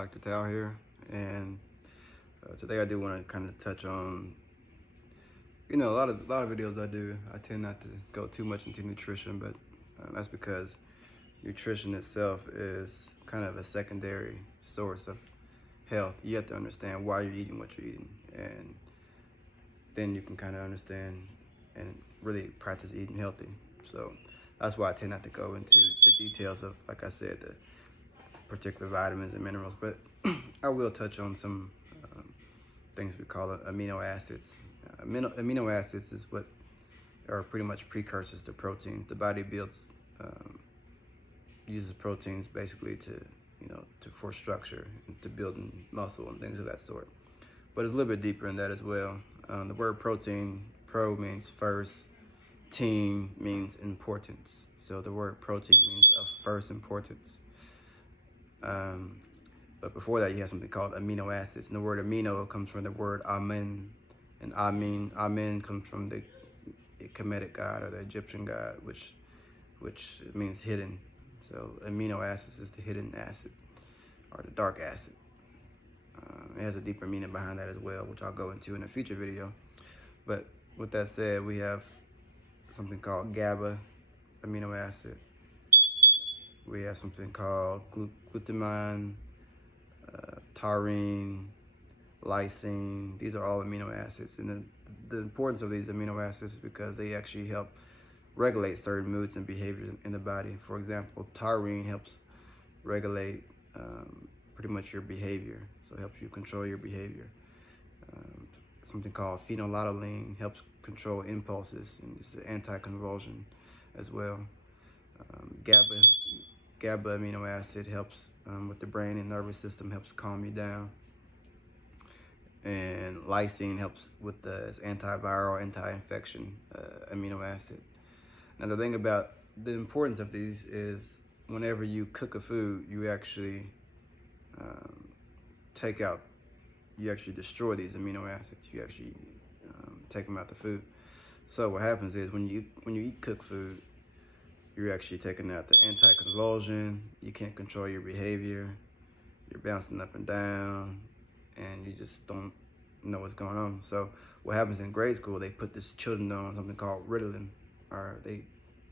Dr. Tao here, and today I do want to kind of touch on, a lot of videos I do. I tend not to go too much into nutrition, but that's because nutrition itself is kind of a secondary source of health. You have to understand why you're eating what you're eating, and then you can kind of understand and really practice eating healthy. So that's why I tend not to go into the details of, like I said, the particular vitamins and minerals, but I will touch on some things we call amino acids. Amino acids is what are pretty much precursors to proteins. The body uses proteins basically for structure and to building muscle and things of that sort. But it's a little bit deeper in that as well. The word protein, pro means first, team means importance. So the word protein means of first importance. But before that, you have something called amino acids. And the word amino comes from the word amen. And amen comes from the Kemetic god or the Egyptian god, which means hidden. So amino acids is the hidden acid or the dark acid. It has a deeper meaning behind that as well, which I'll go into in a future video. But with that said, we have something called GABA amino acid. We have something called glutamine, taurine, lysine. These are all amino acids. And the importance of these amino acids is because they actually help regulate certain moods and behaviors in the body. For example, taurine helps regulate pretty much your behavior. So it helps you control your behavior. Something called phenylalanine helps control impulses, and it's an anti-convulsion as well. GABA amino acid helps with the brain and nervous system, helps calm you down. And lysine helps with the antiviral, anti-infection amino acid. Now the thing about the importance of these is whenever you cook a food, you actually you actually destroy these amino acids. You actually take them out the food. So what happens is when you eat cooked food, you're actually taking out the anti-convulsion. You can't control your behavior. You're bouncing up and down, and you just don't know what's going on. So what happens in grade school, they put these children on something called Ritalin, or they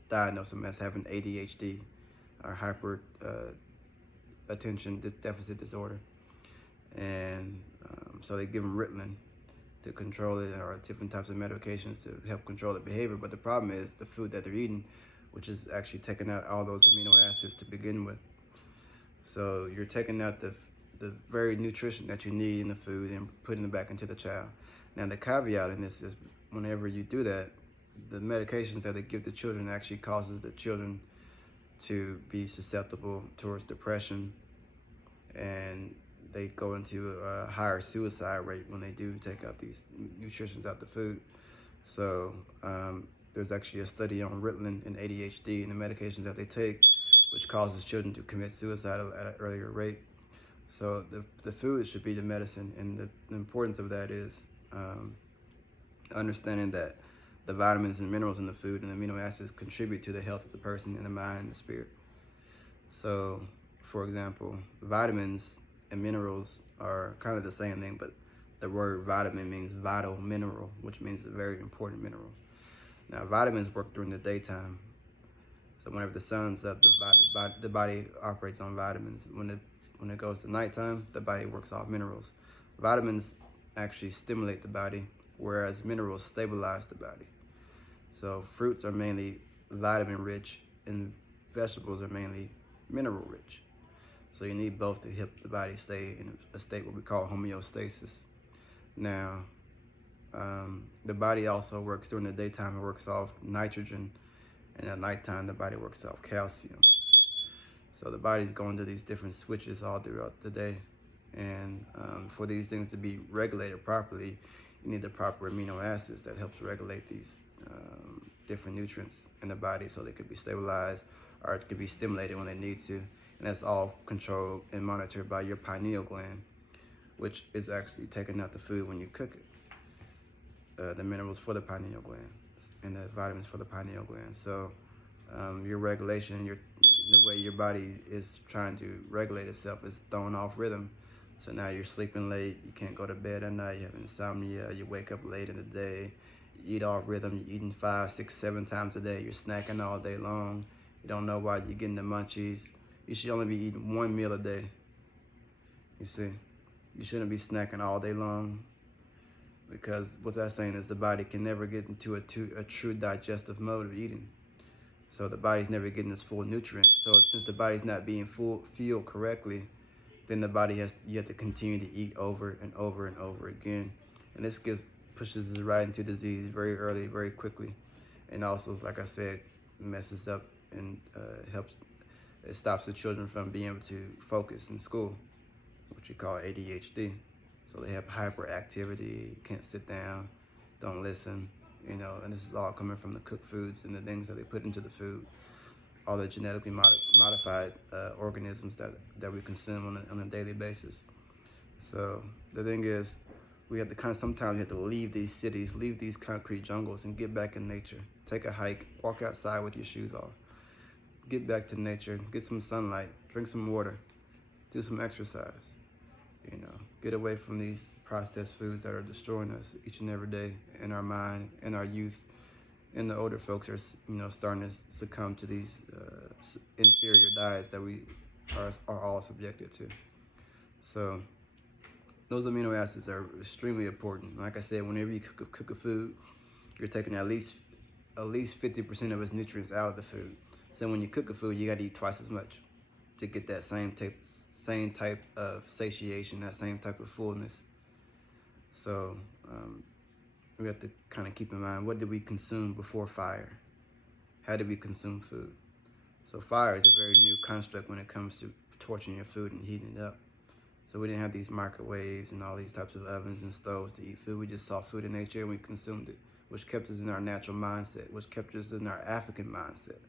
diagnose them as having ADHD, or hyper attention deficit disorder. And so they give them Ritalin to control it, or different types of medications to help control the behavior. But the problem is the food that they're eating, which is actually taking out all those amino acids to begin with. So you're taking out the very nutrition that you need in the food and putting it back into the child. Now the caveat in this is whenever you do that, the medications that they give the children actually causes the children to be susceptible towards depression, and they go into a higher suicide rate when they do take out these nutritions out the food. So there's actually a study on Ritalin and ADHD and the medications that they take, which causes children to commit suicide at an earlier rate. So the food should be the medicine, and the importance of that is understanding that the vitamins and minerals in the food and amino acids contribute to the health of the person in the mind and the spirit. So, for example, vitamins and minerals are kind of the same thing, but the word vitamin means vital mineral, which means a very important mineral. Now, vitamins work during the daytime. So whenever the sun's up, the body operates on vitamins. When it goes to nighttime, the body works off minerals. Vitamins actually stimulate the body, whereas minerals stabilize the body. So fruits are mainly vitamin rich, and vegetables are mainly mineral rich. So you need both to help the body stay in a state what we call homeostasis. Now, the body also works during the daytime. It works off nitrogen, and at nighttime the body works off calcium. So the body's going through these different switches all throughout the day, and for these things to be regulated properly, you need the proper amino acids that helps regulate these different nutrients in the body, so they could be stabilized or it could be stimulated when they need to. And that's all controlled and monitored by your pineal gland, which is actually taking out the food when you cook it. The minerals for the pineal gland and the vitamins for the pineal gland. So your regulation, your the way your body is trying to regulate itself is throwing off rhythm. So now you're sleeping late, you can't go to bed at night, you have insomnia, you wake up late in the day, you eat off rhythm, you're eating 5, 6, 7 times a day, you're snacking all day long, you don't know why you're getting the munchies. You should only be eating 1 meal a day. You see, you shouldn't be snacking all day long, because what that's saying is the body can never get into a true digestive mode of eating. So the body's never getting its full nutrients. So since the body's not being fueled correctly, then the body you have to continue to eat over and over and over again. And this pushes us right into disease very early, very quickly. And also, like I said, messes up and it stops the children from being able to focus in school, which we call ADHD. So they have hyperactivity, can't sit down, don't listen, and this is all coming from the cooked foods and the things that they put into the food, all the genetically modified organisms that we consume on a daily basis. So the thing is, we have to sometimes you have to leave these cities, leave these concrete jungles, and get back in nature. Take a hike, walk outside with your shoes off, get back to nature, get some sunlight, drink some water, do some exercise. Get away from these processed foods that are destroying us each and every day in our mind, in our youth, and the older folks are, starting to succumb to these inferior diets that we are all subjected to. So those amino acids are extremely important. Like I said, whenever you cook a food, you're taking at least 50% of its nutrients out of the food. So when you cook a food, you got to eat twice as much to get that same type of satiation, that same type of fullness. So we have to kind of keep in mind, what did we consume before fire? How did we consume food? So fire is a very new construct when it comes to torching your food and heating it up. So we didn't have these microwaves and all these types of ovens and stoves to eat food. We just saw food in nature and we consumed it, which kept us in our natural mindset, which kept us in our African mindset.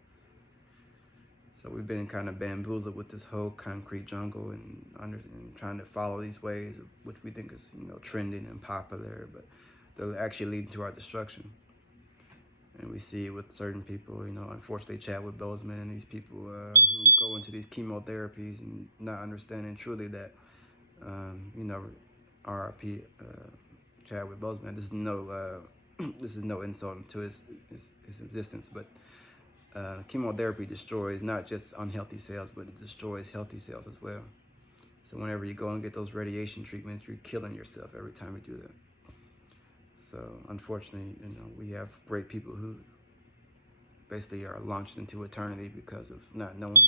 So we've been kind of bamboozled with this whole concrete jungle and trying to follow these ways, which we think is trending and popular, but they're actually leading to our destruction. And we see it with certain people, unfortunately, Chadwick Boseman and these people who go into these chemotherapies and not understanding truly that, RIP Chadwick Boseman. This is no insult to his existence, but chemotherapy destroys not just unhealthy cells, but it destroys healthy cells as well. So whenever you go and get those radiation treatments, you're killing yourself every time you do that. So unfortunately, we have great people who basically are launched into eternity because of not knowing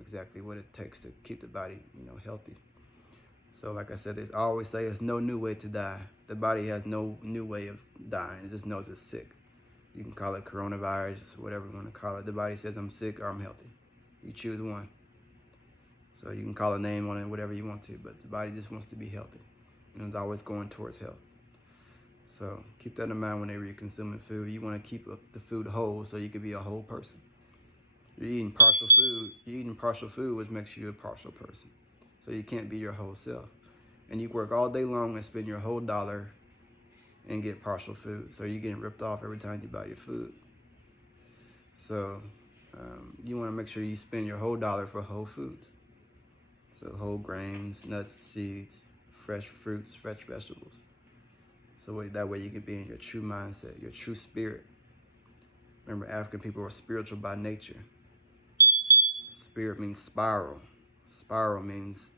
exactly what it takes to keep the body, healthy. So like I said, I always say there's no new way to die. The body has no new way of dying. It just knows it's sick. You can call it coronavirus, whatever you want to call it. The body says I'm sick or I'm healthy. You choose one. So you can call a name on it, whatever you want to, but the body just wants to be healthy. And it's always going towards health. So keep that in mind whenever you're consuming food. You want to keep the food whole so you can be a whole person. You're eating partial food, which makes you a partial person. So you can't be your whole self. And you work all day long and spend your whole dollar and get partial food. So you're getting ripped off every time you buy your food. So you want to make sure you spend your whole dollar for whole foods. So whole grains, nuts, seeds, fresh fruits, fresh vegetables. So that way you can be in your true mindset, your true spirit. Remember, African people are spiritual by nature. Spirit means spiral. Spiral means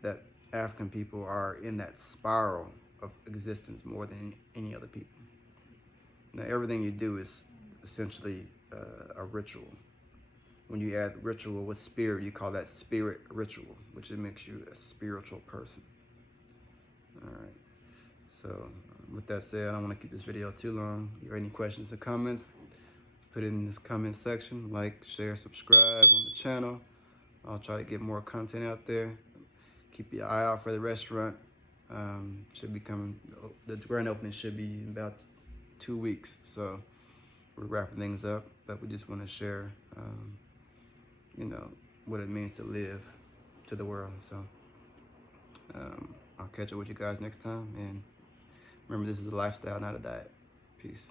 that African people are in that spiral of existence more than any other people. Now, everything you do is essentially a ritual. When you add ritual with spirit, you call that spirit ritual, which makes you a spiritual person. All right. So with that said, I don't want to keep this video too long. If you have any questions or comments, put it in this comment section. Like, share, subscribe on the channel. I'll try to get more content out there. Keep your eye out for the restaurant. Should be coming. The grand opening should be in about 2 weeks. So we're wrapping things up, but we just want to share, what it means to live to the world. So I'll catch up with you guys next time. And remember, this is a lifestyle, not a diet. Peace.